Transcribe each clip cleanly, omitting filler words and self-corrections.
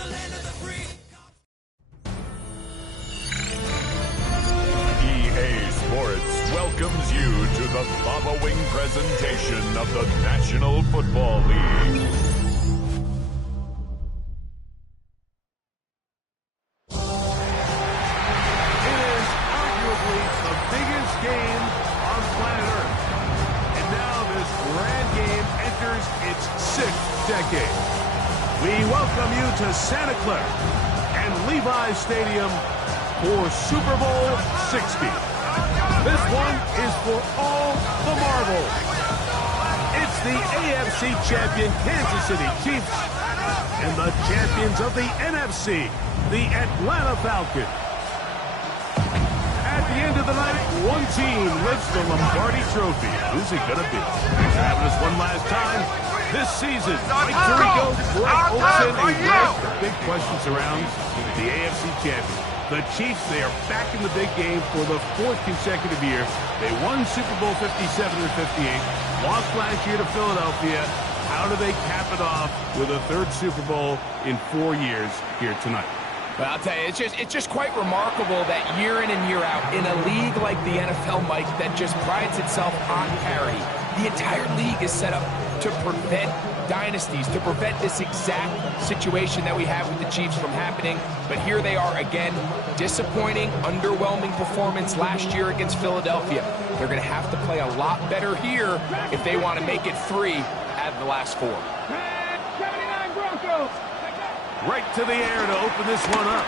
EA Sports welcomes you to the following presentation of the National Football League. It is arguably the biggest game on planet Earth. And now this grand game enters its 6th decade. We welcome you to Santa Clara and Levi's Stadium for Super Bowl 60. This one is for all the marbles. It's the AFC champion Kansas City Chiefs and the champions of the NFC, the Atlanta Falcons. At the end of the night, one team lifts the Lombardi Trophy. Who's it going to be? Thanks for having us one last time this season. Mike Tirico, Greg Olsen, and Greg. The big question surrounds the AFC champion. The Chiefs, they are back in the big game for the 4th consecutive year. They won Super Bowl 57 and 58, lost last year to Philadelphia. How do they cap it off with a 3rd Super Bowl in 4 years here tonight? But I'll tell you, it's just quite remarkable that year in and year out, in a league like the NFL, Mike, that just prides itself on parity, the entire league is set up to prevent dynasties, to prevent this exact situation that we have with the Chiefs from happening. But here they are again, disappointing, underwhelming performance last year against Philadelphia. They're going to have to play a lot better here if they want to make it 3 out of the last 4. 79 Broncos. Right to the air to open this one up.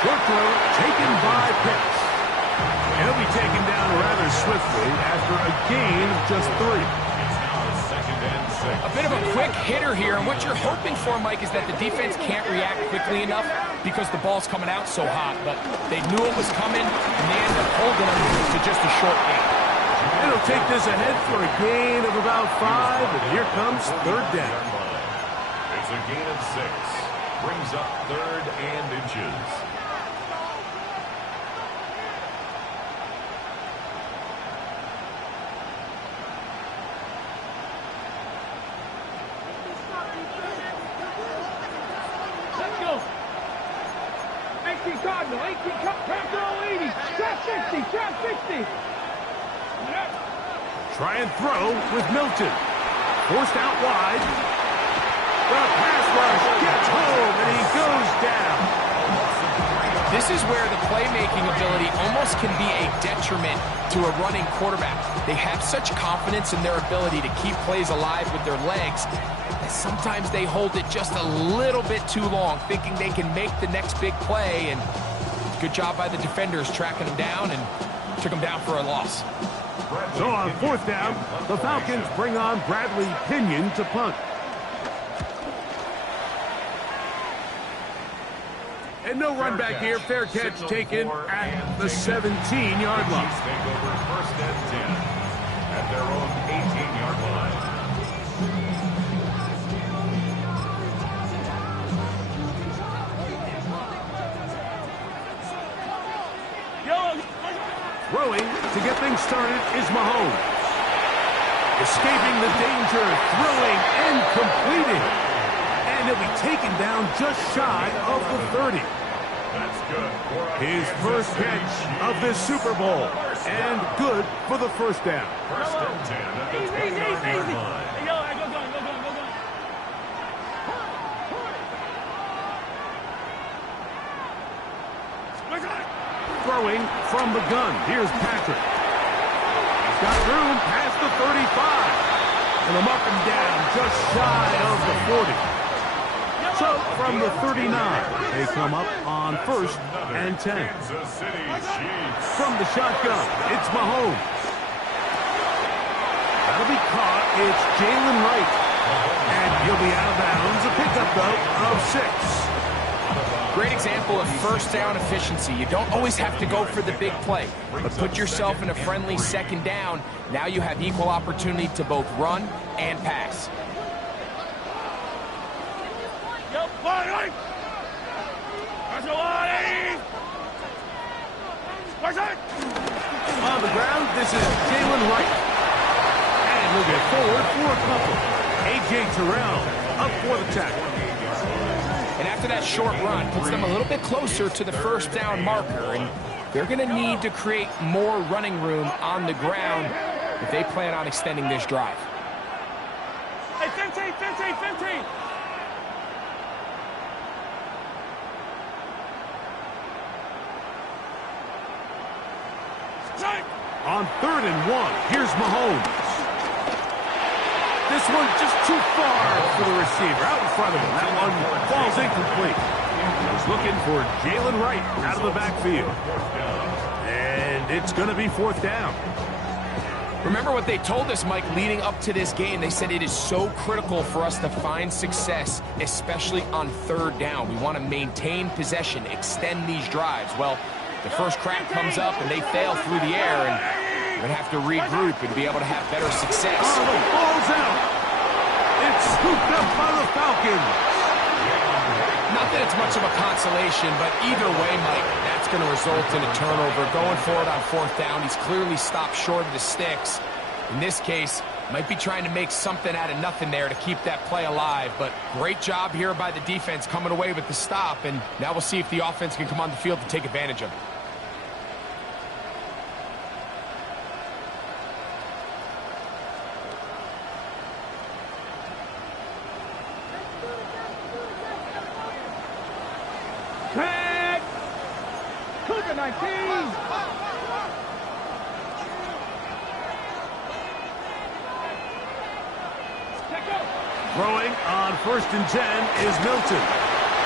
Short throw taken by Pitts. And he'll be taken down rather swiftly after a gain of just 3. It's now 2nd and 6. A bit of a quick hitter here, and what you're hoping for, Mike, is that the defense can't react quickly enough because the ball's coming out so hot. But they knew it was coming, and they ended up holding them to just a short gain. It'll take this ahead for a gain of about 5, and here comes 3rd down. It's a gain of 6. Brings up 3rd and inches. Let's go. 18 Cardinal, 18 trap throw 80, trap 60, trap 60. Try and throw with Milton. Forced out wide. The pass rush gets home, and he goes down. This is where the playmaking ability almost can be a detriment to a running quarterback. They have such confidence in their ability to keep plays alive with their legs that sometimes they hold it just a little bit too long, thinking they can make the next big play. And good job by the defenders tracking them down and took them down for a loss. So on 4th down, the Falcons bring on Bradley Pinion to punt. And no run back here. Fair catch taken at the 17-yard line. Chiefs take over 1st and 10 at their own 18-yard line. Throwing to get things started is Mahomes. Escaping the danger, throwing and completing. And he'll be taken down just shy of the 30. That's good. His first catch of this Super Bowl. And good for the 1st down. 1st and 10 at the 29-yard line. Hey, go going. Throwing from the gun. Here's Patrick. He's got room past the 35. And them up and down just shy of the 40. So from the 39, they come up on 1st and 10. Kansas City Chiefs. From the shotgun, it's Mahomes. That'll be caught. It's Jalen Wright. And he'll be out of bounds. A pickup, though, of 6. Great example of 1st down efficiency. You don't always have to go for the big play, but put yourself in a friendly 2nd down. Now you have equal opportunity to both run and pass. On the ground, this is Jalen Wright. And he'll get forward for a couple. A.J. Terrell up for the tackle. And after that short run, puts them a little bit closer to the first down marker. And they're going to need to create more running room on the ground if they plan on extending this drive. Hey, 15, 15, 15. On 3rd and 1, here's Mahomes. This one just too far for the receiver, out in front of him. That one falls incomplete. He's looking for Jalen Wright out of the backfield. And it's going to be 4th down. Remember what they told us, Mike, leading up to this game. They said it is so critical for us to find success, especially on 3rd down. We want to maintain possession, extend these drives. Well, the first crack comes up and they fail through the air, and we're going to have to regroup and be able to have better success. Oh, the ball's out. It's scooped up by the Falcons. Not that it's much of a consolation, but either way, Mike, that's going to result in a turnover. Going forward on 4th down, he's clearly stopped short of the sticks. In this case, might be trying to make something out of nothing there to keep that play alive. But great job here by the defense coming away with the stop. And now we'll see if the offense can come on the field to take advantage of it. Tag! Cougar 19! Throwing on 1st and 10 is Milton.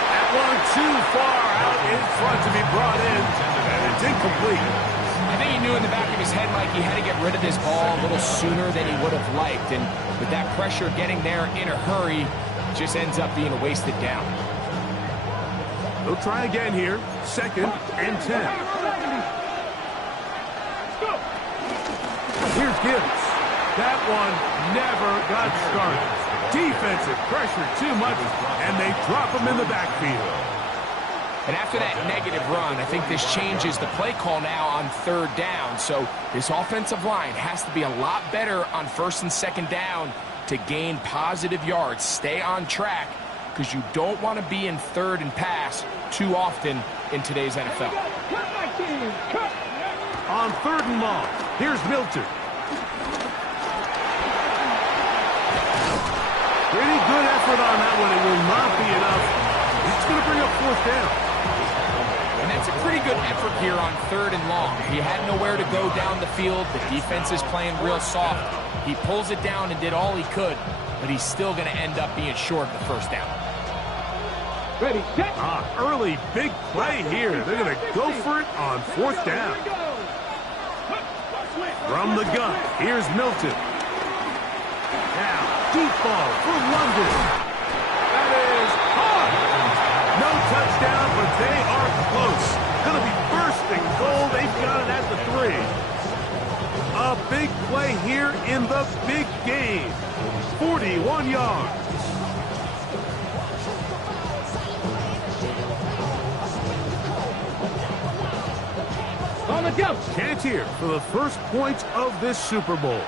That one too far out in front to be brought in, and it's incomplete. I think he knew in the back of his head, Mike, he had to get rid of this ball a little sooner than he would have liked. And with that pressure getting there in a hurry, it just ends up being a wasted down. They'll try again here. 2nd and 10. Here's Gibbs. That one never got started. Defensive pressure too much, and they drop him in the backfield. And after that negative run, I think this changes the play call now on 3rd down. So this offensive line has to be a lot better on 1st and 2nd down to gain positive yards. Stay on track, because you don't want to be in 3rd and pass too often in today's NFL. On 3rd and long, here's Milton. Pretty good effort on that one. It will not be enough. It's going to bring up 4th down. And that's a pretty good effort here on 3rd and long. He had nowhere to go down the field. The defense is playing real soft. He pulls it down and did all he could, but he's still going to end up being short of the 1st down. Ready, set. Early big play here. They're going to go for it on 4th down. From the gun, here's Milton. Now, deep ball for London. That is hard. No touchdown, but they are close. Going to be first and goal. They've got it at the 3. A big play here in the big game. 41 yards. On the jump. Chance here for the first points of this Super Bowl.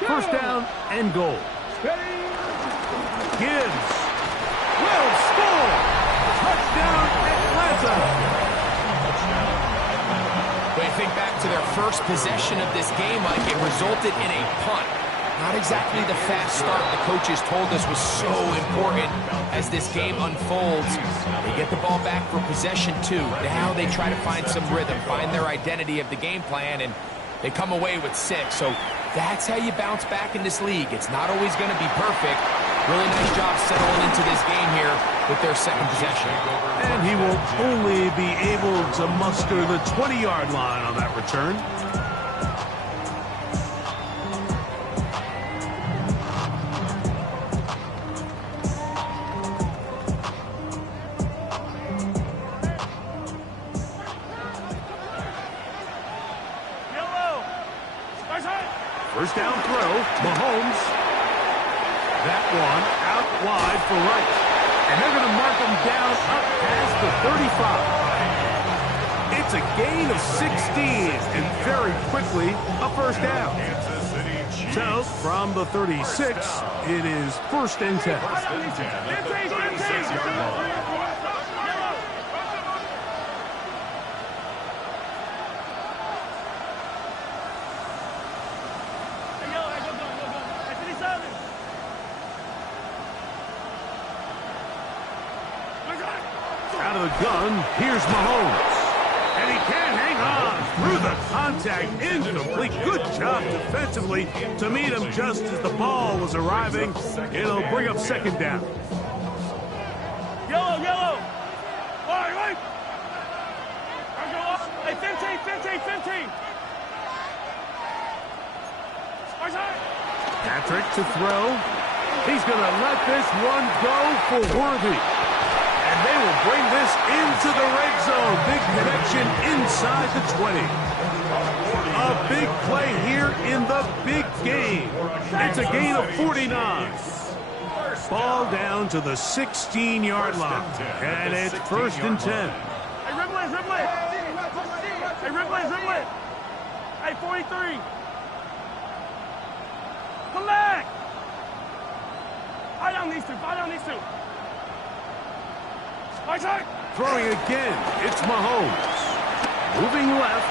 1st down and goal. Gibbs will score. Touchdown Atlanta. When you think back to their first possession of this game, Mike, it resulted in a punt. Not exactly the fast start the coaches told us was so important as this game unfolds. They get the ball back for possession 2. Now they try to find some rhythm, find their identity of the game plan, and they come away with 6. So that's how you bounce back in this league. It's not always going to be perfect. Really nice job settling into this game here with their 2nd possession. And he will only be able to muster the 20-yard line on that return. First down throw, Mahomes. That one out wide for Wright. And they're going to mark him down up past the 35. It's a gain of 16, and very quickly, a 1st down. So, from the 36, it is 1st and 10. gun. Here's Mahomes. And he can't hang on through the contact. Incomplete. Good job defensively to meet him just as the ball was arriving. It'll bring up second down. Yellow, yellow. Right. Hey, 15. Patrick to throw. He's going to let this one go for Worthy. And they will bring this into the red zone. Big connection inside the 20. A big play here in the big game. It's a gain of 49. Ball down to the 16-yard line. And it's 1st and 10. Hey, Ripley. Hey, 43. Come back. I don't need to. Throwing again. It's Mahomes. Moving left.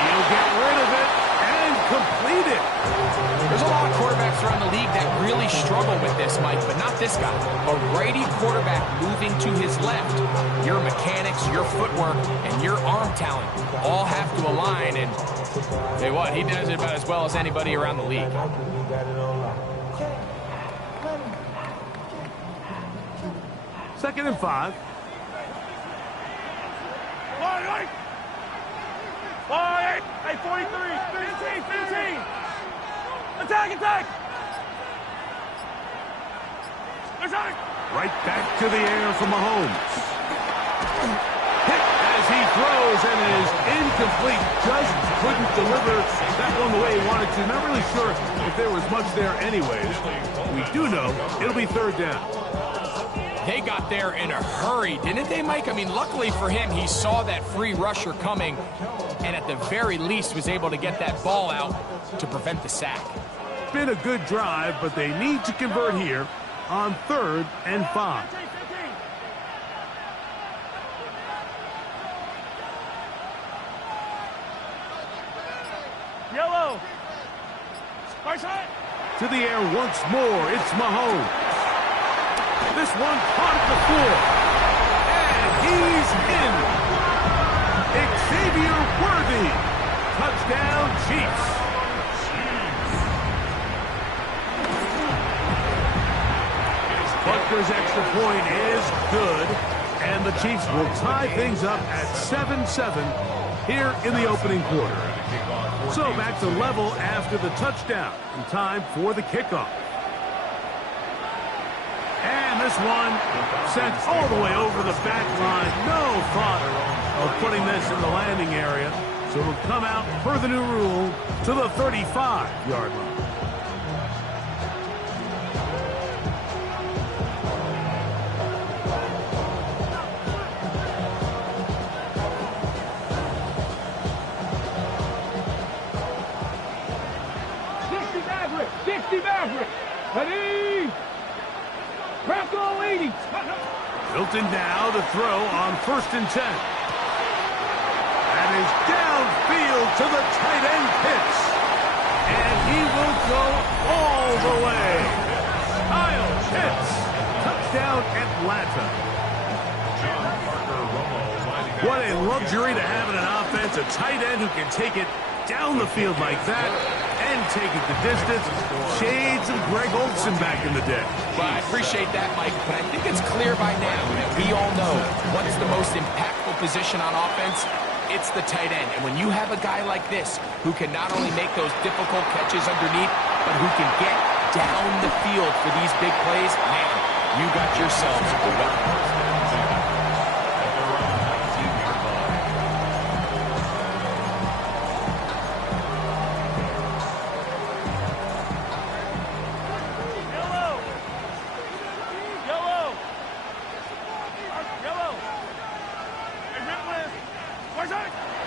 He'll get rid of it and complete it. There's a lot of quarterbacks around the league that really struggle with this, Mike, but not this guy. A righty quarterback moving to his left. Your mechanics, your footwork, and your arm talent all have to align, and tell you what, he does it about as well as anybody around the league. Second and 5. Hey, 43. 15. Attack. Right back to the air for Mahomes. Hit as he throws, and it is incomplete. Just couldn't deliver that one the way he wanted to. Not really sure if there was much there anyways. We do know it'll be 3rd down. They got there in a hurry, didn't they, Mike? I mean, luckily for him, he saw that free rusher coming and at the very least was able to get that ball out to prevent the sack. Been a good drive, but they need to convert here on 3rd and 5. Yellow. To the air once more. It's Mahomes. This one caught at the floor. And he's in. Xavier Worthy. Touchdown, Chiefs. Butker's extra point is good. And the Chiefs will tie things up at 7-7 here in the opening quarter. So back to level after the touchdown. And time for the kickoff. And this one sent all the way over the back line. No thought of putting this in the landing area. So it'll come out per the new rule to the 35-yard line. Ready? Crackle 80. Hilton now to throw on 1st and 10. And is downfield to the tight end Pitts. And he will go all the way. Kyle Pitts. Touchdown Atlanta. What a luxury to have in an offense. A tight end who can take it down the field like that and take it the distance. Shades of Greg Olsen back in the day. Well, I appreciate that, Mike, but I think it's clear by now that we all know what's the most impactful position on offense. It's the tight end. And when you have a guy like this who can not only make those difficult catches underneath, but who can get down the field for these big plays, man, you got yourselves a weapon.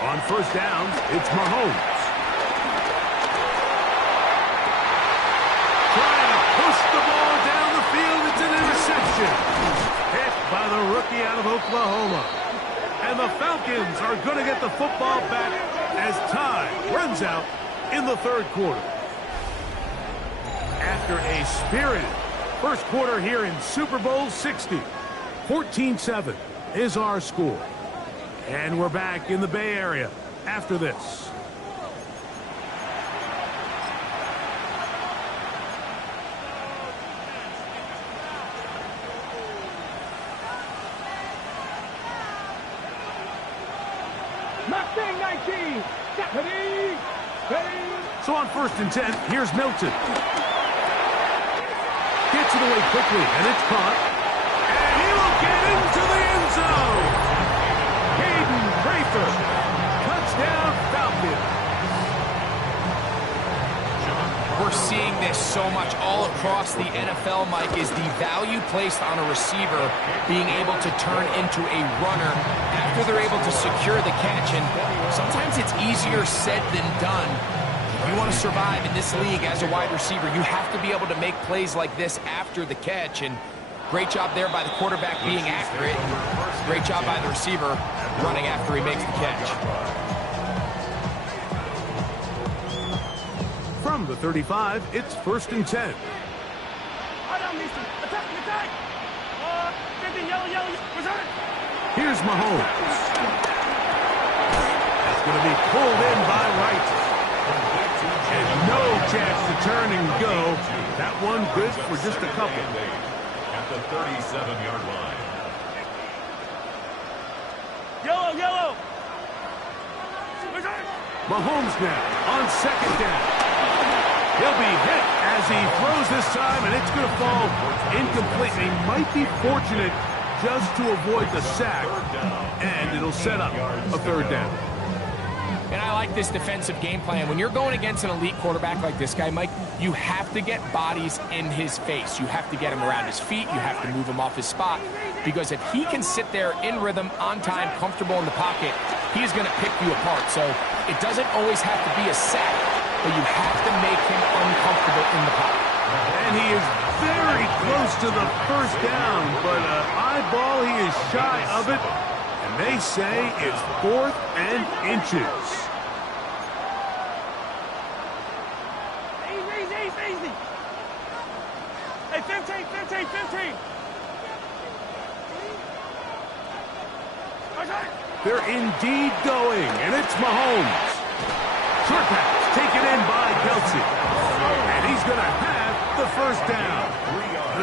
On 1st down, it's Mahomes. Trying to push the ball down the field. It's an interception. Hit by the rookie out of Oklahoma. And the Falcons are going to get the football back as time runs out in the 3rd quarter. After a spirited first quarter here in Super Bowl 60. 14-7 is our score. And we're back in the Bay Area after this. Mustang 19. Ready. So on 1st and 10, here's Milton. Gets it away quickly, and it's caught. And he will get into the end zone. Hayden Prather. Touchdown, Falcons. We're seeing this so much all across the NFL, Mike, is the value placed on a receiver being able to turn into a runner after they're able to secure the catch. And sometimes it's easier said than done. If you want to survive in this league as a wide receiver, you have to be able to make plays like this after the catch. And great job there by the quarterback being accurate. Great job by the receiver running after he makes the catch. From the 35, it's 1st and 10. Here's Mahomes. That's going to be pulled in by Wright. And no chance to turn and go. That one good for just a couple. At the 37-yard line. Yellow. Mahomes now on 2nd down. He'll be hit as he throws this time, and it's going to fall incomplete. He might be fortunate just to avoid the sack, and it'll set up a 3rd down. And I like this defensive game plan. When you're going against an elite quarterback like this guy, Mike, you have to get bodies in his face. You have to get him around his feet. You have to move him off his spot. Because if he can sit there in rhythm, on time, comfortable in the pocket, he's going to pick you apart. So it doesn't always have to be a sack, but you have to make him uncomfortable in the pocket. And he is very close to the 1st down, but eyeball, he is shy of it. And they say it's 4th and inches. Easy. Hey, 15. They're indeed going, and it's Mahomes. Short pass taken in by Kelsey. And he's going to have the 1st down.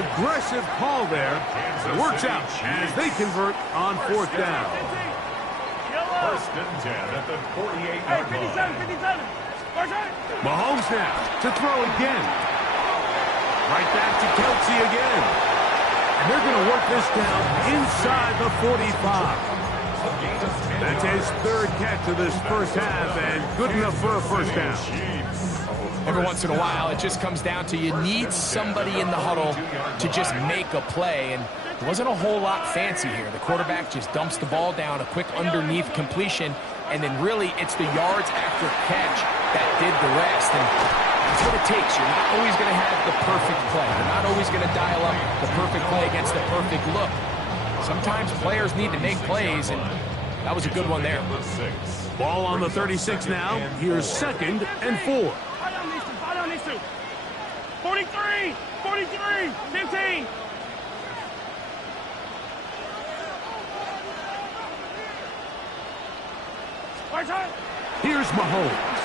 Aggressive call there. It works out as they convert on 4th down. 1st and 10 at the 48-yard line. 57. Mahomes now to throw again. Right back to Kelsey again. And they're going to work this down inside the 45. That's his 3rd catch of this 1st half, and good enough for a 1st down. Every once in a while, it just comes down to you need somebody in the huddle to just make a play, and there wasn't a whole lot fancy here. The quarterback just dumps the ball down, a quick underneath completion, and then really it's the yards after catch that did the rest. And that's what it takes. You're not always going to have the perfect play. You're not always going to dial up the perfect play against the perfect look. Sometimes players need to make plays, and that was a good one there. Ball on the 36 now. Here's 2nd and 4. 43, 15. Here's Mahomes.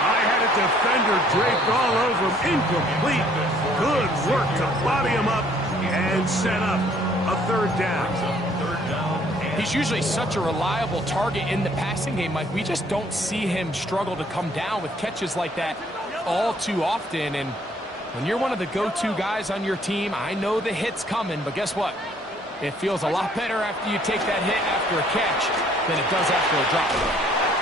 I had a defender draped all over him. Incomplete. Good work to body him up and set up a 3rd down. He's usually such a reliable target in the passing game, Mike. We just don't see him struggle to come down with catches like that all too often. And when you're one of the go-to guys on your team, I know the hit's coming, but guess what? It feels a lot better after you take that hit after a catch than it does after a drop.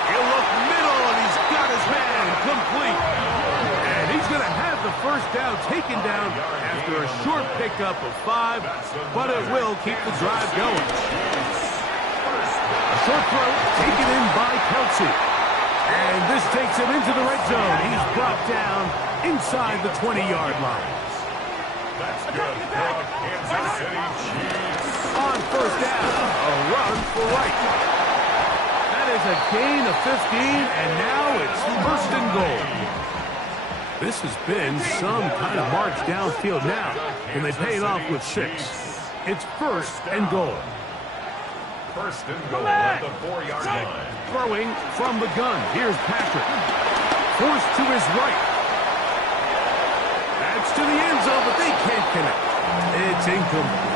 He'll look middle, and he's got his man complete. And he's going to have the 1st down taken down after a short pickup of 5, but it will keep the drive going. A short throw taken in by Kelsey. And this takes him into the red zone. He's brought down inside the 20-yard line. That's good for Kansas City Chiefs. On 1st down, a run for Wright. That is a gain of 15, and now it's 1st and goal. This has been some kind of march downfield now. and they pay it off with 6. It's first and goal. First and goal at the 4-yard line. Throwing from the gun. Here's Patrick. Forced to his right. That's to the end zone, but they can't connect. It's incomplete.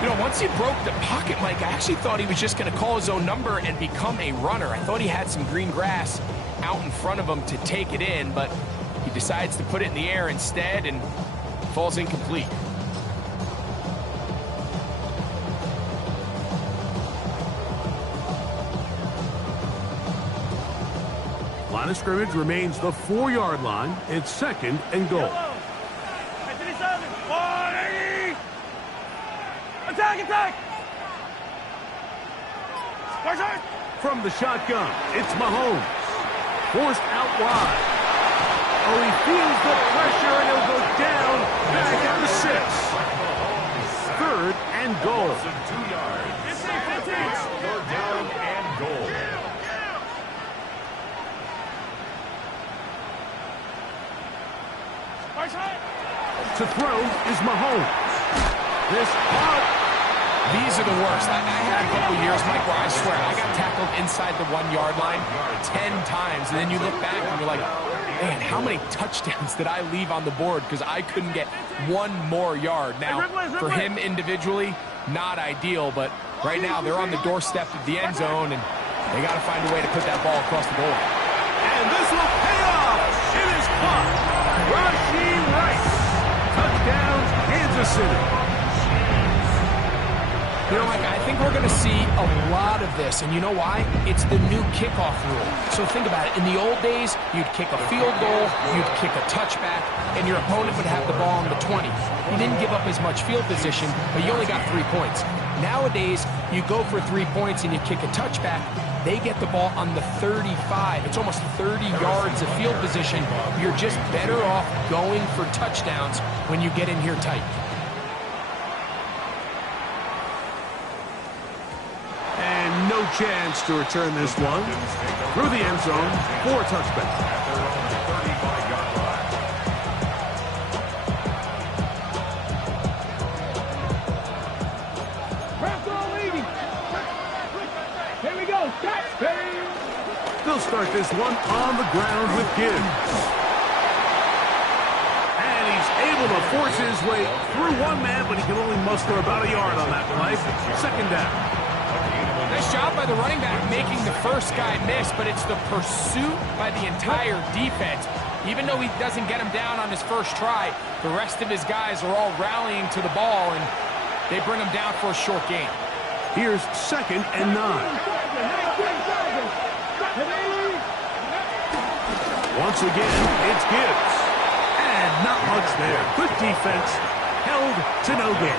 You know, once he broke the pocket, Mike, I actually thought he was just going to call his own number and become a runner. I thought he had some green grass out in front of him to take it in, but he decides to put it in the air instead and falls incomplete. Line of scrimmage remains the 4-yard line. It's second and goal. Attack! From the shotgun, it's Mahomes. Forced out wide. Oh, he feels the pressure, and he'll go down back at the 6. Third and goal. 2 yards. 15. Third down and goal. To throw is Mahomes. This hot. These are the worst. I had a couple years, Mike, where I swear I got tackled inside the 1-yard line 10 times, and then you look back and you're like, man, how many touchdowns did I leave on the board because I couldn't get one more yard? Now, for him individually, not ideal, but right now they're on the doorstep of the end zone, and they got to find a way to put that ball across the board. And this will pay off. It is caught. Rashee Rice. Touchdown, Kansas City. You know, Mike, I think we're going to see a lot of this, and you know why? It's the new kickoff rule. So think about it. In the old days, you'd kick a field goal, you'd kick a touchback, and your opponent would have the ball on the 20. You didn't give up as much field position, but you only got 3 points. Nowadays, you go for 3 points and you kick a touchback, they get the ball on the 35. It's almost 30 yards of field position. You're just better off going for touchdowns when you get in here tight. No chance to return this one. Through the end zone for a touchback. Here we go. They'll start this one on the ground with Gibbs. And he's able to force his way through one man, but he can only muster about a yard on that play. Second down. Nice job by the running back making the first guy miss, but it's the pursuit by the entire defense. Even though he doesn't get him down on his first try, the rest of his guys are all rallying to the ball, and they bring him down for a short gain. Here's second and 9. Once again, it's Gibbs. And not much there. Good defense. Held to no gain.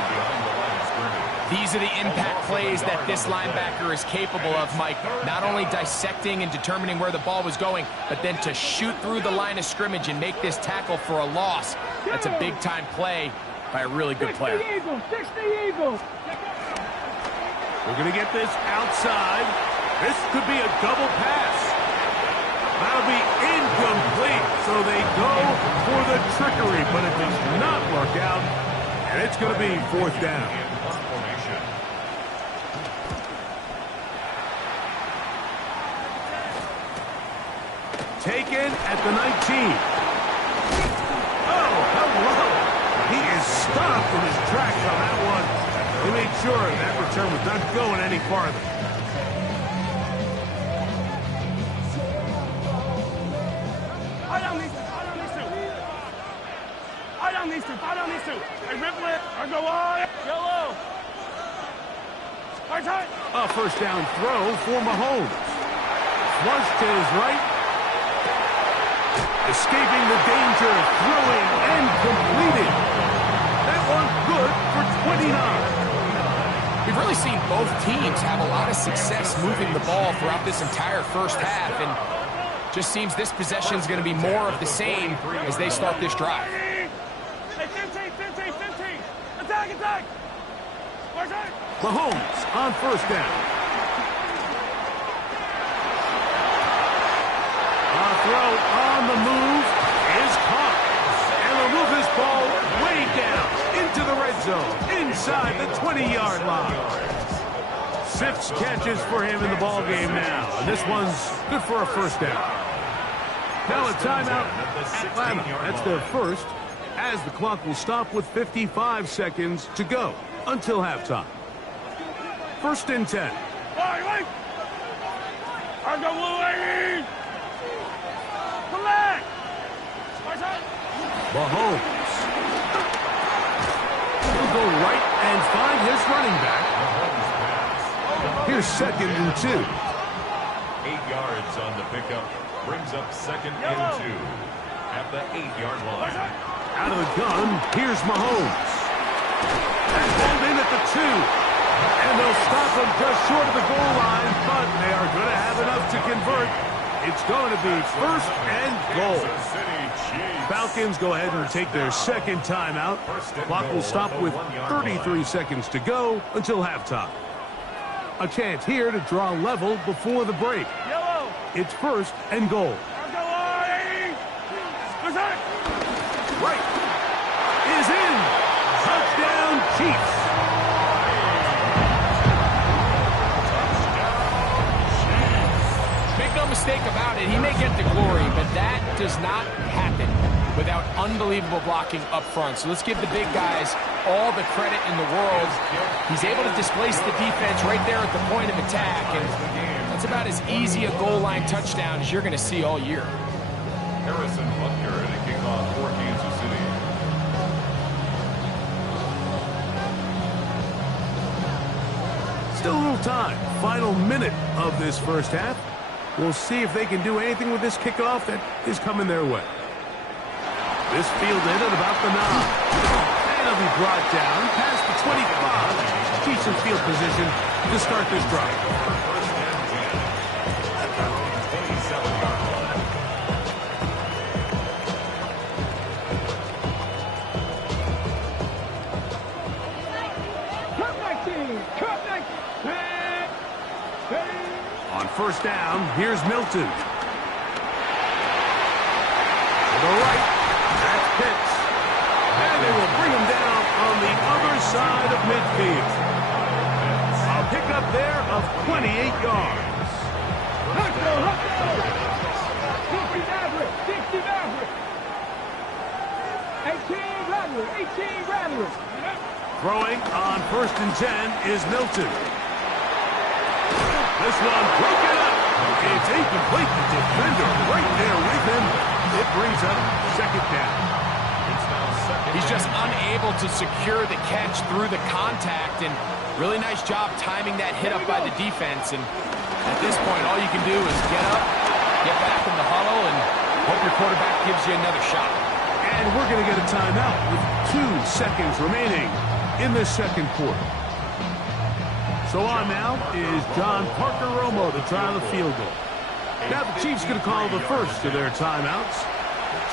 These are the impact plays that this linebacker is capable of, Mike. Not only dissecting and determining where the ball was going, but then to shoot through the line of scrimmage and make this tackle for a loss. That's a big-time play by a really good player. We're going to get this outside. This could be a double pass. That'll be incomplete. So they go for the trickery, but it does not work out. And it's going to be fourth down. Taken at the 19. Oh, hello. He is stopped in his tracks on that one. He made sure that return was not going any farther. I don't need to. I ripple it, I go on. Yellow. Hard time. A first down throw for Mahomes. Flush to his right. Escaping the danger, throwing, and completed. That one good for 29. We've really seen both teams have a lot of success moving the ball throughout this entire first half, and just seems this possession is going to be more of the same as they start this drive. Hey, 15. Attack. Mahomes on first down. A throw on the move is caught. And the throws this ball way down into the red zone, inside the 20-yard line. 6 catches for him in the ball game now, and this one's good for a first down. Now a timeout, Atlanta. That's their first, as the clock will stop with 55 seconds to go until halftime. 1st and 10. Mahomes. He'll go right and find his running back. Here's 2nd and 2. 8 yards on the pickup. Brings up 2nd and 2 at the 8-yard line. Out of the gun, here's Mahomes. And pulled in at the 2. And they'll stop him just short of the goal line, but they are going to have enough to convert. It's going to be 1st and goal. Falcons go ahead and take their 2nd timeout. Clock will stop with 33 seconds to go until halftime. A chance here to draw level before the break. It's 1st and goal. Right is in. Touchdown, Chiefs. Make no mistake about it, he may get the glory, but that does not happen without unbelievable blocking up front. So let's give the big guys all the credit in the world. He's able to displace the defense right there at the point of attack, and that's about as easy a goal line touchdown as you're going to see all year. Harrison Butker at a kickoff for Kansas City. Still a little time. Final minute of this first half. We'll see if they can do anything with this kickoff that is coming their way. This fielded at about the 9. And it'll be brought down past the 25. Decent field position to start this drive. First and 10 at their own 27-yard line. Cut 19! Cut 19! On 1st down, here's Milton. To the right, that's Pitts. And they will bring him down on the other side of midfield. A pickup there of 28 yards. Let's go! 50 Maverick! 60 Maverick! 18 Rattler! 18 Rattler! Throwing on 1st and 10 is Milton. This one broken up. It's incomplete. The defender right there with him. It brings up 2nd down. He's just unable to secure the catch through the contact, and really nice job timing that hit up by the defense. And at this point, all you can do is get up, get back in the huddle, and hope your quarterback gives you another shot. And we're going to get a timeout with 2 seconds remaining in this 2nd quarter. So on now is John Parker Romo to try the field goal. Now the Chiefs going to call the first of their timeouts.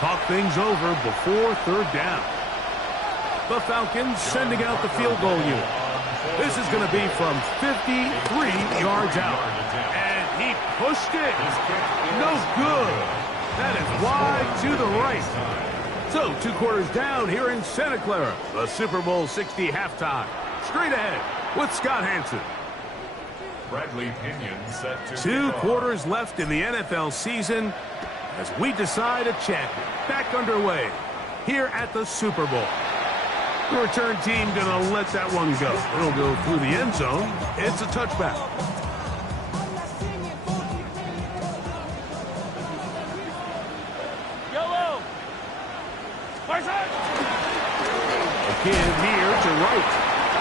Talk things over before 3rd down. The Falcons sending out the field goal unit. This is going to be from 53 yards out. And he pushed it. No good. That is wide to the right. So 2 quarters down here in Santa Clara. The Super Bowl 60 halftime. Straight ahead with Scott Hansen. Bradley Pinion set to 2 quarters left in the NFL season as we decide a champion. Back underway here at the Super Bowl. The return team going to let that one go. It'll go through the end zone. It's a touchback. Yellow! Again here to right.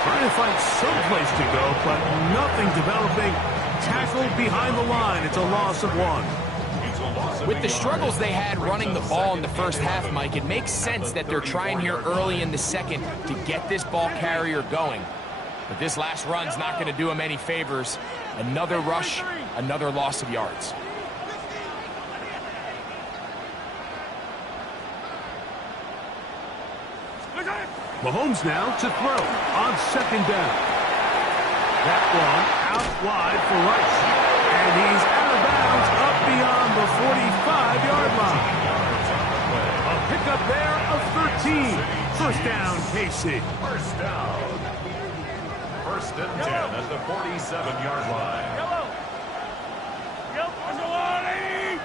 Trying to find some place to go, but nothing developing. Tackled behind the line. It's a loss of 1. With the struggles they had running the ball in the first half, Mike, it makes sense that they're trying here early in the second to get this ball carrier going. But this last run's not going to do him any favors. Another rush, another loss of yards. Mahomes now to throw on 2nd down. That one out wide for Rice. And he's out of bounds up beyond the 45-yard line. A Pickup there of 13. First down, KC. First down. First and 10 at the 47-yard line. Yellow. Yep, on the line, 80.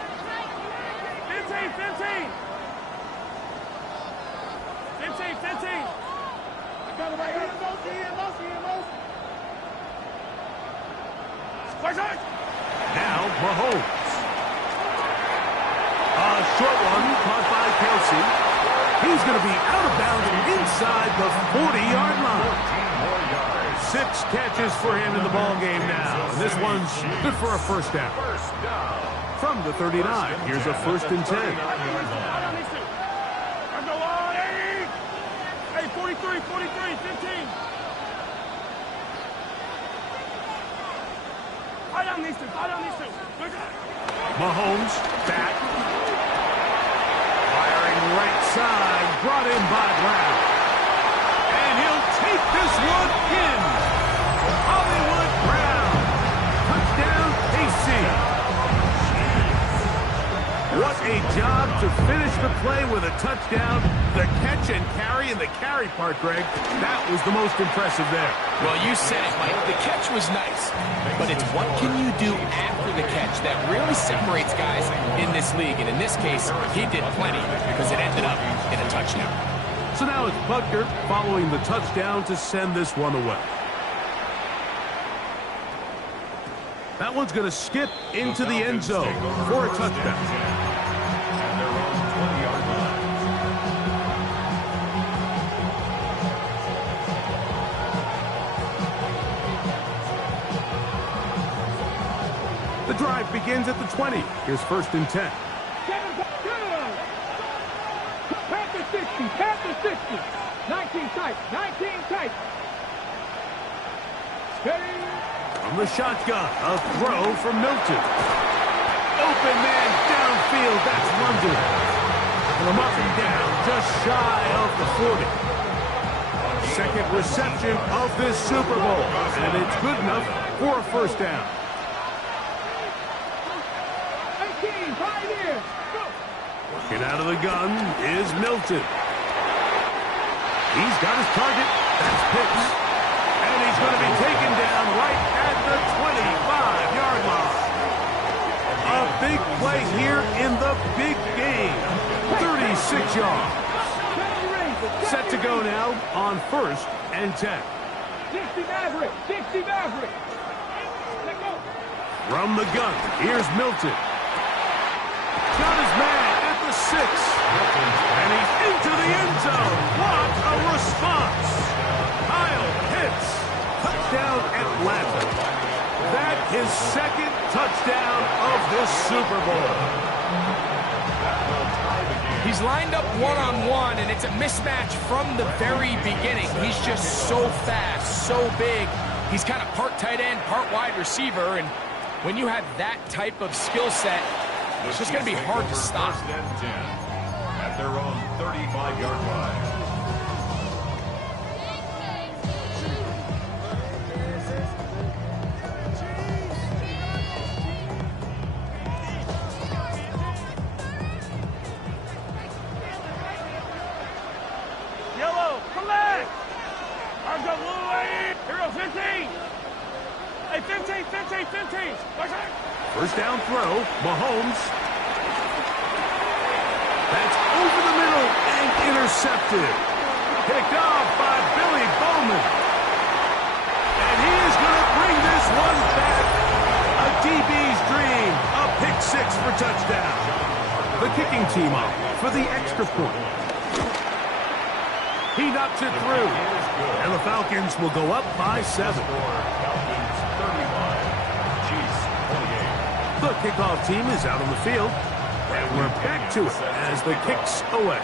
15, 15. 15, 15. Got it right here. Now, Mahomes. A short one caught by Kelsey. He's going to be out of bounds inside the 40-yard line. 6 catches for him in the ball game now. And this one's good for a first down. From the 39, here's a first and 10. Hey, 43, 43, 15. Fight on these two, fight on these two. Mahomes back. Firing right side, brought in by Brown. And he'll take this one in. Hollywood Brown. Touchdown, KC. What a job to finish the play with a touchdown. The catch and carry, and the carry part, Greg, that was the most impressive there. Well, you said it, Mike. The catch was nice, but it's what can you do after the catch that really separates guys in this league. And in this case, he did plenty because it ended up in a touchdown. So now it's Butker following the touchdown to send this one away. That one's going to skip into the end zone for a touchdown. The drive begins at the 20. Here's first and 10. Panther 60, Panther 60. 19 tight, 19 tight. Steady. From the shotgun, a throw from Milton. Open man downfield, that's London. And a muffin down, just shy of the 40. Second reception of this Super Bowl, and it's good enough for a first down. 18, 5 here. Go. Get out of the gun is Milton. He's got his target, that's Pitts. And he's going to be taken down right at the 25-yard line. A big play here in the big game. 36 yards. Set to go now on first and 10. 60 Maverick, 60 Maverick. Let go. From the gun, here's Milton. Got his man at the 6. And he's into the end zone. What a response. Kyle Pitts. Touchdown Atlanta. That is second touchdown of this Super Bowl. He's lined up one-on-one, and it's a mismatch from the very beginning. He's just so fast, so big. He's kind of part tight end, part wide receiver, and when you have that type of skill set, it's just going to be hard to stop. First and 10 at their own 35-yard line. Yellow, come back. I've got blue lane. Here goes 15. Hey, 15, 15, 15. Watch out. First down throw, Mahomes. That's over the middle and intercepted. Picked off by Billy Bowman. And he is going to bring this one back. A DB's dream. A pick 6 for touchdown. The kicking team up for the extra point. He knocks it through. And the Falcons will go up by 7. The kickoff team is out on the field, and we're back to it as the kick's away.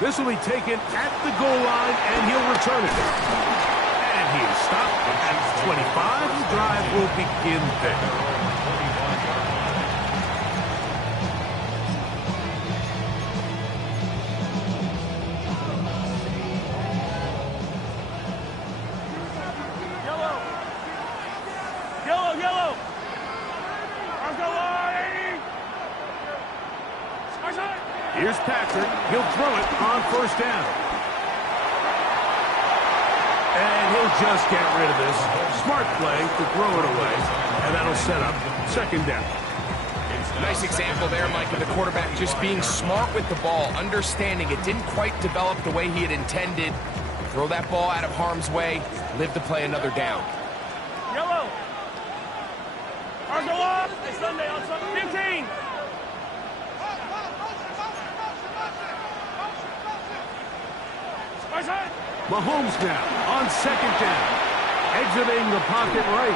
This will be taken at the goal line, and he'll return it. And he is stopped at 25. The drive will begin there. Yellow. I'll go on, 80. Smash it. Here's Patrick. He'll throw it on first down. And he'll just get rid of this. Smart play to throw it away. And that'll set up second down. Nice example there, Mike, of the quarterback just being smart with the ball, understanding it didn't quite develop the way he had intended. Throw that ball out of harm's way, live to play another down. Yellow. Ours go up. It's Sunday on Sunday. 15. Mahomes now on second down. Exiting the pocket right.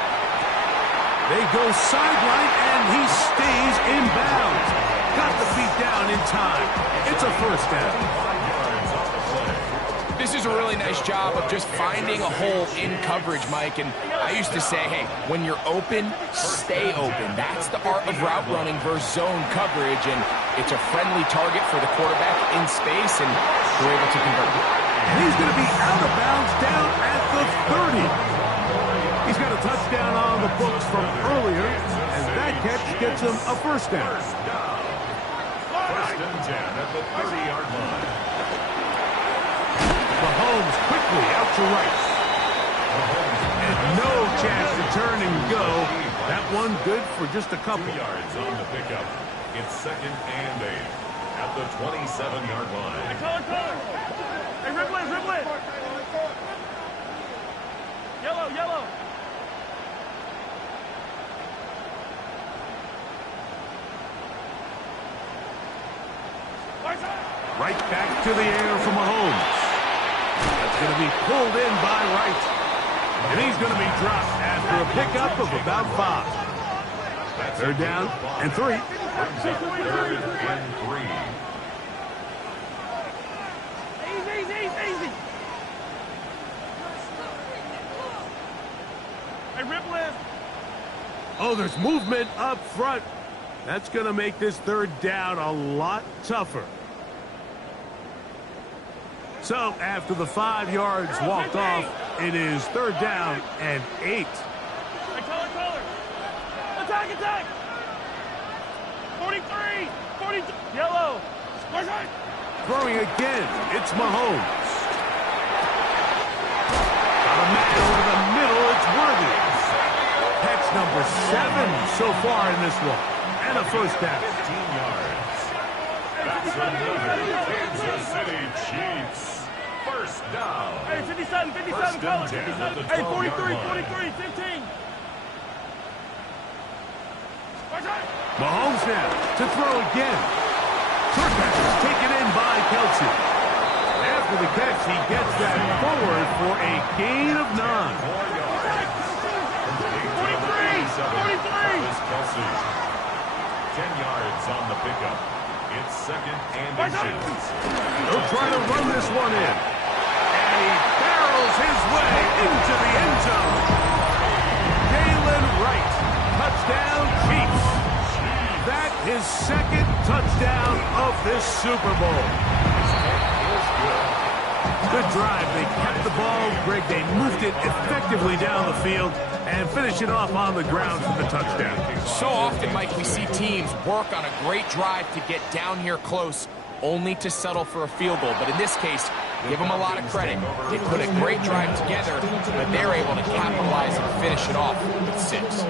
They go sideline, and he stays in bounds. Got the feet down in time. It's a first down. This is a really nice job of just finding a hole in coverage, Mike. And I used to say, hey, when you're open, stay open. That's the art of route running versus zone coverage. And it's a friendly target for the quarterback in space, and they're able to convert it. And he's going to be out of bounds down at the 30. He's got a touchdown on the books from earlier, and that catch gets him a first down. First and 10 at the 30-yard line. Mahomes quickly out to right. And no chance to turn and go. That one good for just a couple. 2 yards on the pickup. It's second and 8 at the 27-yard line. Color. Hey, ribble it. Yellow. Right back to the air for Mahomes. That's going to be pulled in by Wright. And he's going to be dropped after a pickup of about 5. Third down and 3. Third and 3. Easy. Hey, ribble it. Oh, there's movement up front. That's going to make this third down a lot tougher. So, after the 5 yards walked off, it is third down and 8. Hey, color. Attack. 43. 42. Yellow. Throwing again, it's Mahomes. Got a man over the middle, it's Worthy. Catch number 7 so far in this one. And a first down. 15 yards. That's another Kansas City Chiefs. First down. Hey, 57, color. 57. Hey, 43, 15. Mahomes now to throw again. Short pass is taken in by Kelsey. After the catch, he gets that forward for a gain of 9. 43. Kelsey. 10 yards on the pickup. It's second and 6. He'll try to run this one in. And he barrels his way into the end zone. Jalen Wright. Touchdown, Chiefs. That is second touchdown of this Super Bowl. Good drive. They kept the ball. Greg, they moved it effectively down the field and finish it off on the ground for the touchdown. So often, Mike, we see teams work on a great drive to get down here close, only to settle for a field goal. But in this case, give them a lot of credit. They put a great drive together, but they're able to capitalize and finish it off with 6.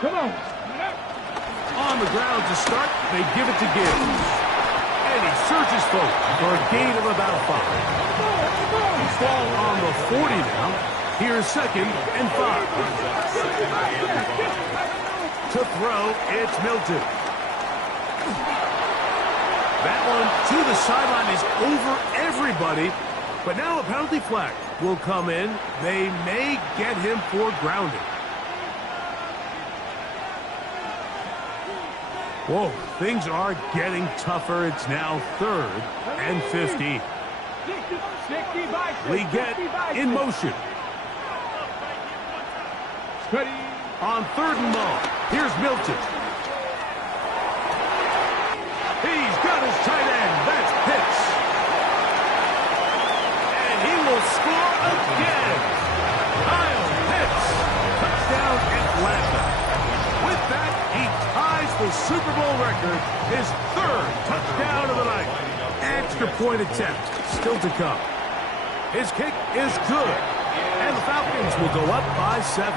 Come on. On the ground to start, they give it to Gibbs. And he surges forward for a gain of about 5. Ball on the 40 now. Here's second and 5. To throw, it's Milton. That one to the sideline is over everybody. But now a penalty flag will come in. They may get him for grounding. Whoa, things are getting tougher. It's now third and 50. We get in motion. Ready, On 3rd and long, here's Milton. He's got his tight end. That's Pitts. And he will score again. Kyle Pitts. Touchdown Atlanta. With that, he ties the Super Bowl record, his 3rd touchdown of the night. Extra point attempt still to come. His kick is good. And the Falcons will go up by 7.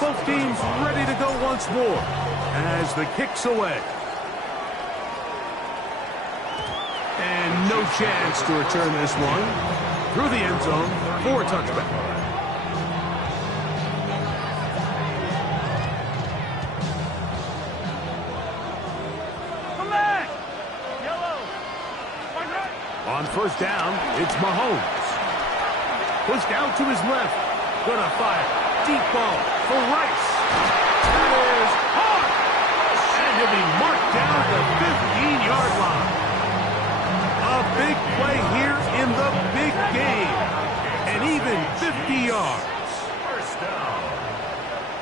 Both teams ready to go once more as the kick's away. And no chance to return this one. Through the end zone for a touchback. Come back! Yellow! On 1st down, it's Mahomes. Pushed out to his left. Gonna fire. Deep ball for Rice. That is hard. And he'll be marked down at the 15-yard line. A big play here in the big game. And even 50 yards. First down.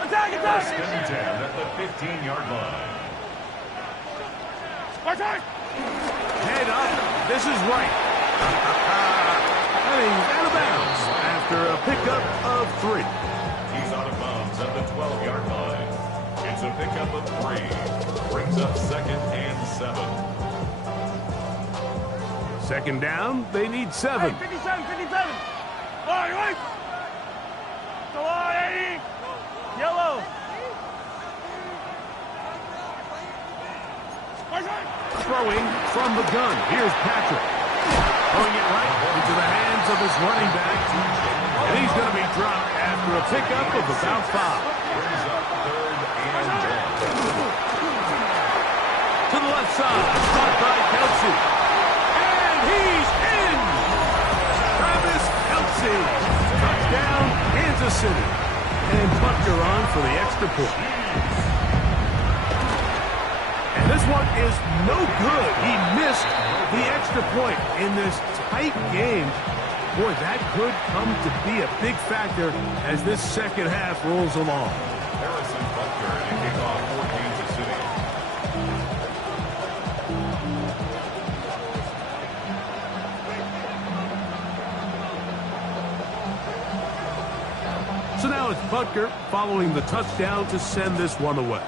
Attack, attack! 1st and 10 at the 15-yard line. Attack! Head up. This is right. And he's out of bounds after a pickup of 3. He's out of bounds at the 12-yard line. It's a pickup of 3. Brings up 2nd and 7. 2nd down, they need 7. Hey, 57, 57! All right! Go on, 80! Yellow! Throwing from the gun. Here's Patrick. Throwing it right into the hands of his running back. And he's going to be dropped after a pickup of about 5. Brings up 3rd and 10. To the left side. Caught by Kelsey. And he's in! Travis Kelsey. Touchdown, Kansas City. And Butker on for the extra point. And this one is no good. He missed the extra point in this tight game. Boy, that could come to be a big factor as this second half rolls along. Harrison Butker to kick off for Kansas City. So now it's Butker following the touchdown to send this one away.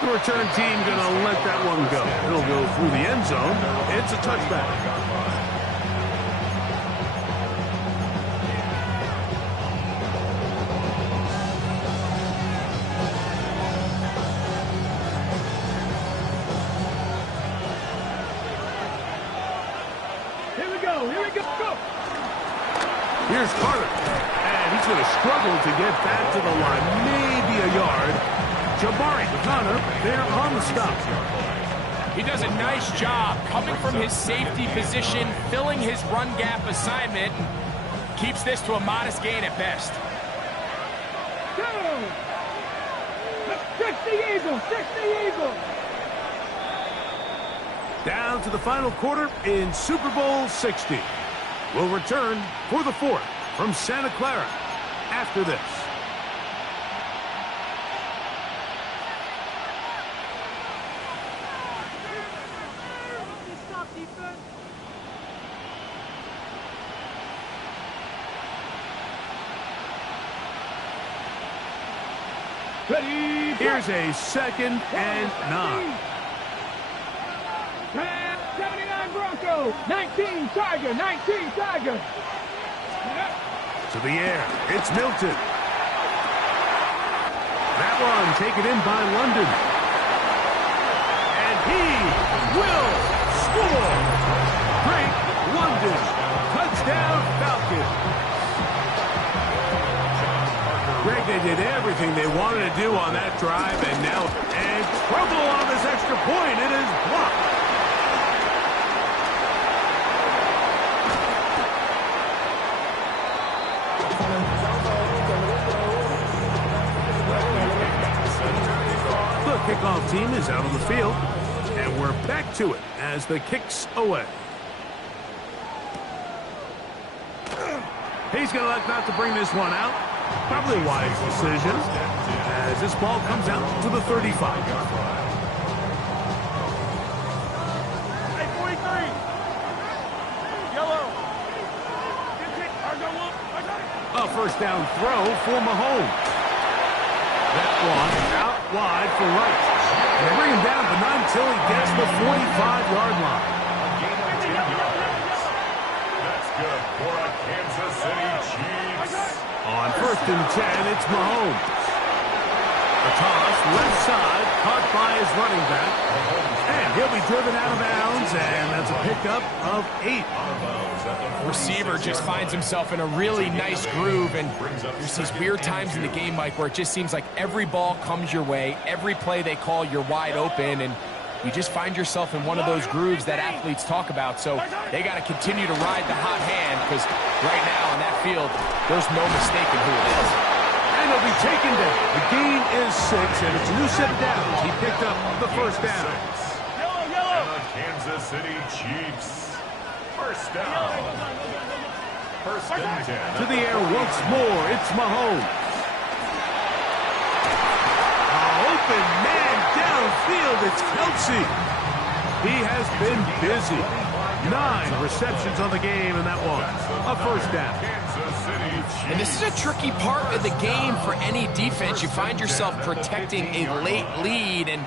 The return team going to let that one go. It'll go through the end zone. It's a touchback. Here we go, go! Here's Carter. And he's going to struggle to get back to the line. Maybe a yard. Jabari Connor there on the stop. He does a nice job coming from his safety position, filling his run gap assignment, and keeps this to a modest gain at best. Go! Fix the Eagle! Fix the Eagle! Down to the final quarter in Super Bowl 60. We'll return for the 4th from Santa Clara after this. Ready? Here's a 2nd and 9. 79 Bronco, 19 Tiger, 19 Tiger. To the air, it's Milton. That one taken in by London. And he will score. Drake London. Touchdown Falcons. Greg, they did everything they wanted to do on that drive, and now and trouble on this extra point. It is blocked. The kickoff team is out on the field, and we're back to it as the kick's away. He's going to elect not to bring this one out. Probably a wise decision as this ball comes out to the 35-yard line. Hey, 43. Yellow. A first down throw for Mahomes. That one out wide for Wright. And they bring him down, but not until he gets the 45-yard line. That's good for a Kansas City Chiefs. On first and 10, it's Mahomes. A toss, left side, caught by his running back. And he'll be driven out of bounds, and that's a pickup of 8. Receiver just finds himself in a really nice groove, and there's these weird times in the game, Mike, where it just seems like every ball comes your way, every play they call, you're wide open, and you just find yourself in one of those grooves that athletes talk about. So they got to continue to ride the hot hand, because right now on that field, there's no mistaking who it is. And he'll be taken down. The gain is 6, and it's a new set of downs. He picked up the first down. And the Kansas City Chiefs. First down. First and 10. To the air once more, it's Mahomes. Open man downfield, it's Kelsey. He has been busy. 9 receptions on the game, and that one, a first down. And this is a tricky part of the game for any defense. You find yourself protecting a late lead, and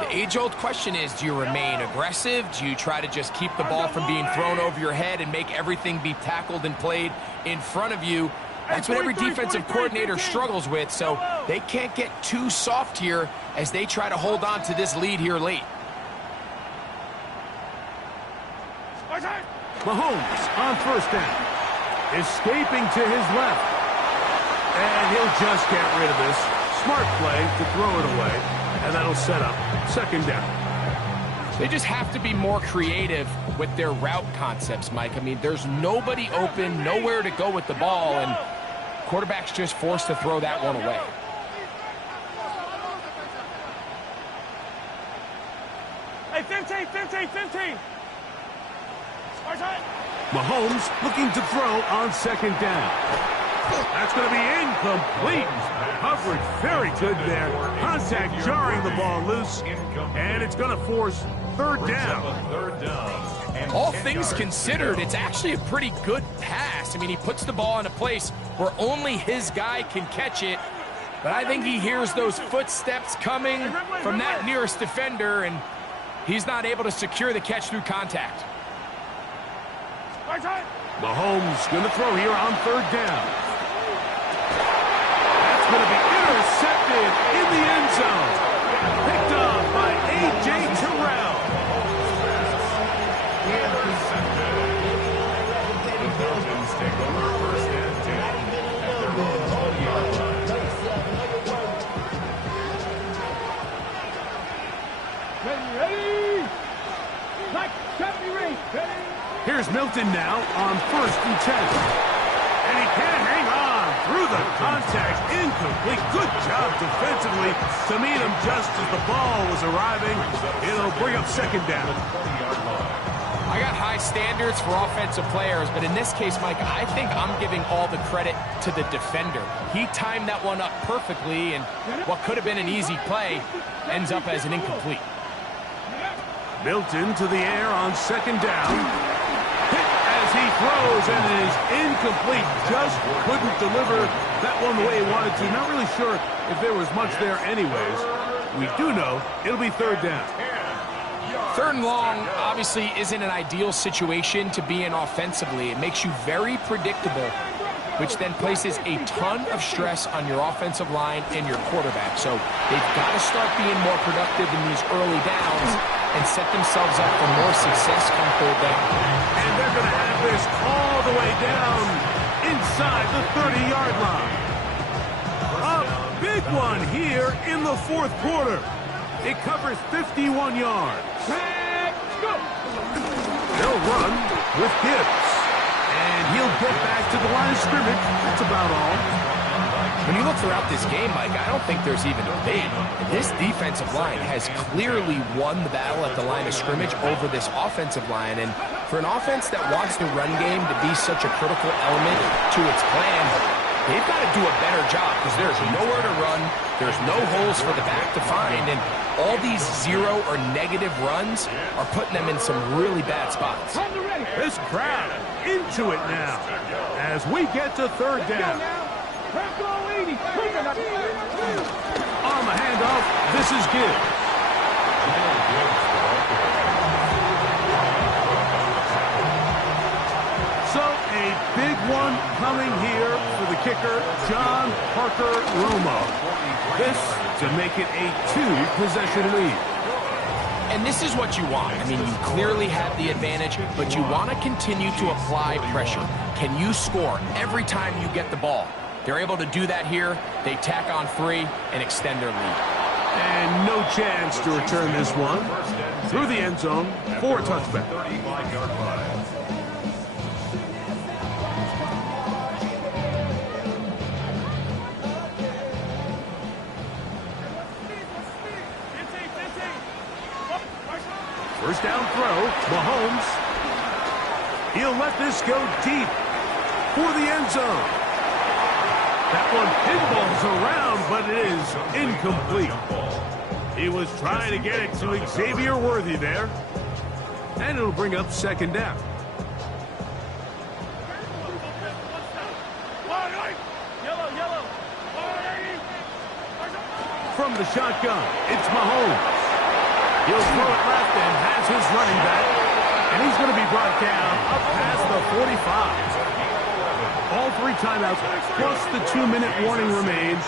the age-old question is, do you remain aggressive? Do you try to just keep the ball from being thrown over your head and make everything be tackled and played in front of you? That's what every defensive coordinator struggles with, so they can't get too soft here as they try to hold on to this lead here late. Mahomes on first down. Escaping to his left. And he'll just get rid of this. Smart play to throw it away. And that'll set up second down. They just have to be more creative with their route concepts, Mike. I mean, there's nobody open, nowhere to go with the ball, and quarterback's just forced to throw that one away. Hey, 15, 15, 15. Mahomes looking to throw on second down. That's going to be incomplete. Coverage very good there. Contact jarring the ball loose. And it's going to force third down. All things considered, it's actually a pretty good pass. I mean, he puts the ball in a place where only his guy can catch it. But I think he hears those footsteps coming from that nearest defender, and he's not able to secure the catch through contact. Mahomes going to throw here on third down. That's going to be intercepted in the end zone. Picked up by A.J. Terrell. The Falcons take over first and 10 at their own 12-yard line. Ready? Here's Milton now on first and 10. And he can't hang on through the contact. Incomplete. Good job defensively to meet him just as the ball was arriving. It'll bring up second down. I got high standards for offensive players, but in this case, Mike, I think I'm giving all the credit to the defender. He timed that one up perfectly, and what could have been an easy play ends up as an incomplete. Milton to the air on second down. Hit as he throws, and it is incomplete. Just couldn't deliver that one the way he wanted to. Not really sure if there was much there anyways. We do know it'll be third down. Third and long obviously isn't an ideal situation to be in offensively. It makes you very predictable, which then places a ton of stress on your offensive line and your quarterback. So they've got to start being more productive in these early downs and set themselves up for more success come third down. And they're going to have this all the way down inside the 30-yard line. A big one here in the fourth quarter. It covers 51 yards. They'll run with Gibbs. And he'll get back to the line of scrimmage. That's about all. When you look throughout this game, Mike, I don't think there's even a debate. This defensive line has clearly won the battle at the line of scrimmage over this offensive line. And for an offense that wants the run game to be such a critical element to its plan, they've got to do a better job because there's nowhere to run. There's no holes for the back to find. And all these zero or negative runs are putting them in some really bad spots. This crowd into it now as we get to third down. On the handoff, this is Gibbs. So a big one coming here for the kicker, John Parker Romo. This to make it a 2-possession lead. And this is what you want. I mean, you clearly have the advantage, but you want to continue to apply pressure. Can you score every time you get the ball? They're able to do that here. They tack on 3 and extend their lead. And no chance to return this one through the end zone for a touchback. First down throw, Mahomes. He'll let this go deep for the end zone. That one pinballs around, but it is incomplete. He was trying to get it to Xavier Worthy there. And it'll bring up second down. From the shotgun, it's Mahomes. He'll throw it left and has his running back. And he's going to be brought down up past the 45. All 3 timeouts plus the 2-minute warning remains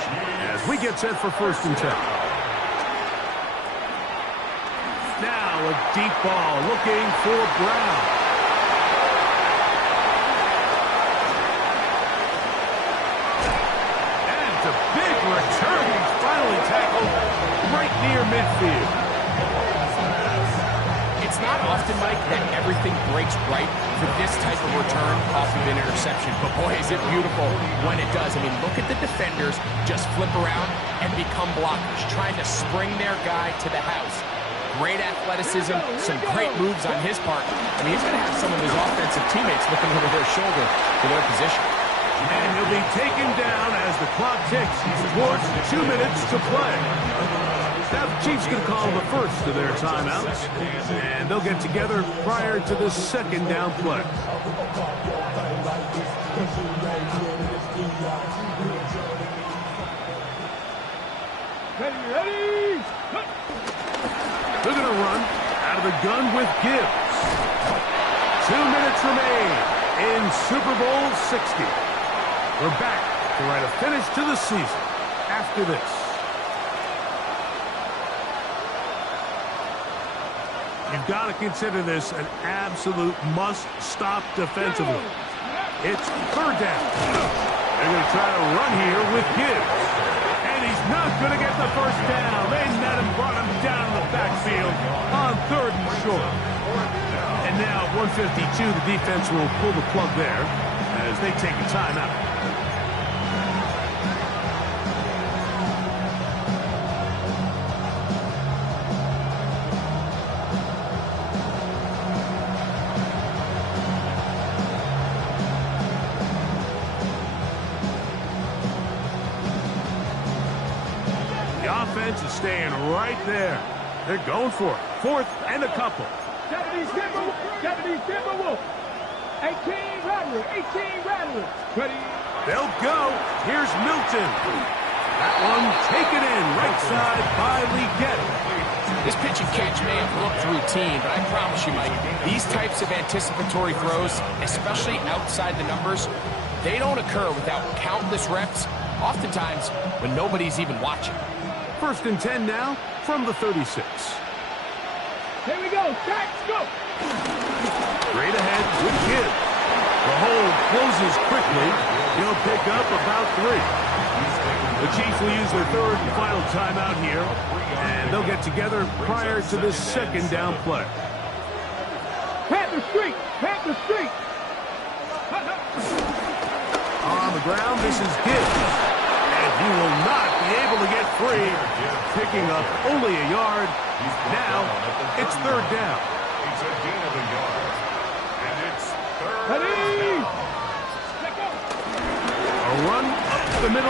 as we get set for first and 10. Now a deep ball looking for Brown. And a big return. He's finally tackled right near midfield. It's not often, Mike, that everything breaks right for this type of return off of an interception. But boy, is it beautiful when it does. I mean, look at the defenders just flip around and become blockers, trying to spring their guy to the house. Great athleticism, some great moves on his part. I mean, he's going to have some of his offensive teammates looking over their shoulder for their position. And he'll be taken down as the clock ticks towards 2 minutes to play. Now the Chiefs going to call the first of their timeouts, and they'll get together prior to the second down play. Ready! They're going to run out of the gun with Gibbs. 2 minutes remain in Super Bowl 60. We're back to write a finish to the season after this. You've got to consider this an absolute must-stop defensively. It's third down. They're going to try to run here with Gibbs. And he's not going to get the first down. They met him, brought him down in the backfield on 3rd and short. And now at 1:52, the defense will pull the plug there as they take a timeout. Is staying right there. They're going for it. 4th and a couple. Gotta be simple. 18 rattlers. Ready? They'll go. Here's Milton. That one taken in right side by Legette. This pitch and catch may have looked routine, but I promise you, Mike, these types of anticipatory throws, especially outside the numbers, they don't occur without countless reps, oftentimes when nobody's even watching. 1st and 10 now from the 36. Here we go. Let's go. Straight ahead with Gibbs. The hole closes quickly. He'll pick up about 3. The Chiefs will use their 3rd and final timeout here, and they'll get together prior to this second down play. Panther Street. On the ground, this is Gibbs. And He will not be able to get free. Picking up only a yard. Now it's third down. He's a gain of a yard. And it's third Ready? down. A run up the middle.